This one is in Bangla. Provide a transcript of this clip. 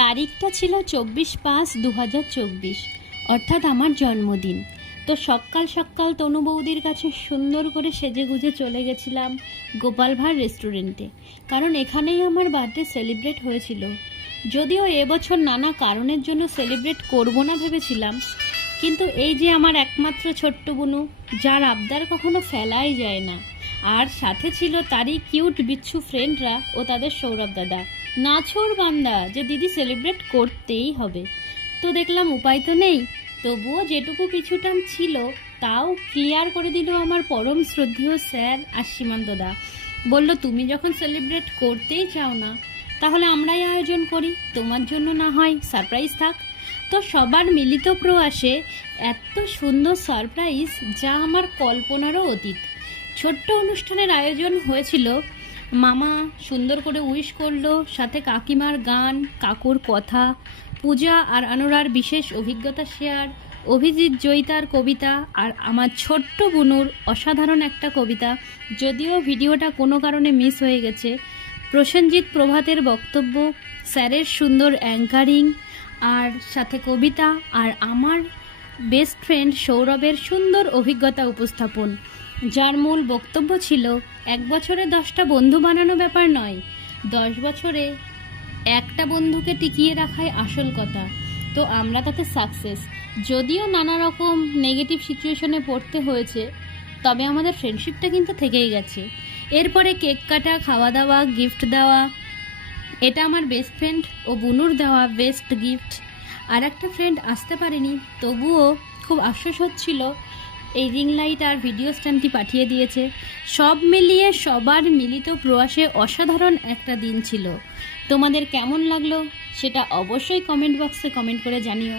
তারিখটা ছিল 24/5/2024, অর্থাৎ আমার জন্মদিন। তো সকাল সকাল তনু বৌদির কাছে সুন্দর করে সেজে গুজে চলে গেছিলাম গোপাল ভাঁড় রেস্টুরেন্টে, কারণ এখানেই আমার বার্থডে সেলিব্রেট হয়েছিল। যদিও এবছর নানা কারণের জন্য সেলিব্রেট করব না ভেবেছিলাম, কিন্তু এই যে আমার একমাত্র ছোট্ট বুনু, যার আবদার কখনো ফেলাই যায় না, আর সাথে ছিল তারই কিউট বিচ্ছু ফ্রেন্ডরা ও তাদের সৌরভ দাদা, নাছোড় বান্দা যে দিদি সেলিব্রেট করতেই হবে। তো দেখলাম উপায় তো নেই, তবুও যেটুকু পিছুটান ছিল তাও ক্লিয়ার করে দিল আমার পরম শ্রদ্ধেয় স্যার আর সীমান্তদা। বলল, তুমি যখন সেলিব্রেট করতেই চাও না, তাহলে আমরাই আয়োজন করি, তোমার জন্য না হয় সারপ্রাইজ থাক। তো সবার মিলিত প্রয়াসে এত সুন্দর সারপ্রাইজ, যা আমার কল্পনারও অতীত। ছোট্ট অনুষ্ঠানের আয়োজন হয়েছিল, মামা সুন্দর করে উইশ করলো, সাথে কাকিমার গান, কাকুর কথা, পূজা আর আনোরার বিশেষ অভিজ্ঞতা শেয়ার, অভিজিৎ জয়িতার কবিতা, আর আমার ছোট্ট বুনুর অসাধারণ একটা কবিতা, যদিও ভিডিওটা কোনো কারণে মিস হয়ে গেছে, প্রসেনজিৎ প্রভাতের বক্তব্য, স্যারের সুন্দর অ্যাঙ্কারিং, আর সাথে কবিতা, আর আমার বেস্ট ফ্রেন্ড সৌরভের সুন্দর অভিজ্ঞতা উপস্থাপন, যার মূল বক্তব্য ছিল 1 বছরে 10টা বন্ধু বানানো ব্যাপার নয়, 10 বছরে একটা বন্ধুকে টিকিয়ে রাখাই আসল কথা। তো আমরা তাতে সাকসেস, যদিও নানা রকম নেগেটিভ সিচুয়েশনে পড়তে হয়েছে, তবে আমাদের ফ্রেন্ডশিপটা কিন্তু থেকেই গেছে। এরপরে কেক কাটা, খাওয়া দাওয়া, গিফট দেওয়া, এটা আমার বেস্ট ফ্রেন্ড ও বুনুর দেওয়া বেস্ট গিফট। আর একটা ফ্রেন্ড আসতে পারেনি, তবুও খুব আফসোস হচ্ছিল, এই রিং লাইট আর ভিডিও স্ট্যান্ডটি পাঠিয়ে দিয়েছে। সব মিলিয়ে সবার মিলিত প্রয়াসে অসাধারণ একটা দিন ছিল। তোমাদের কেমন লাগলো সেটা অবশ্যই কমেন্ট বক্সে কমেন্ট করে জানিও।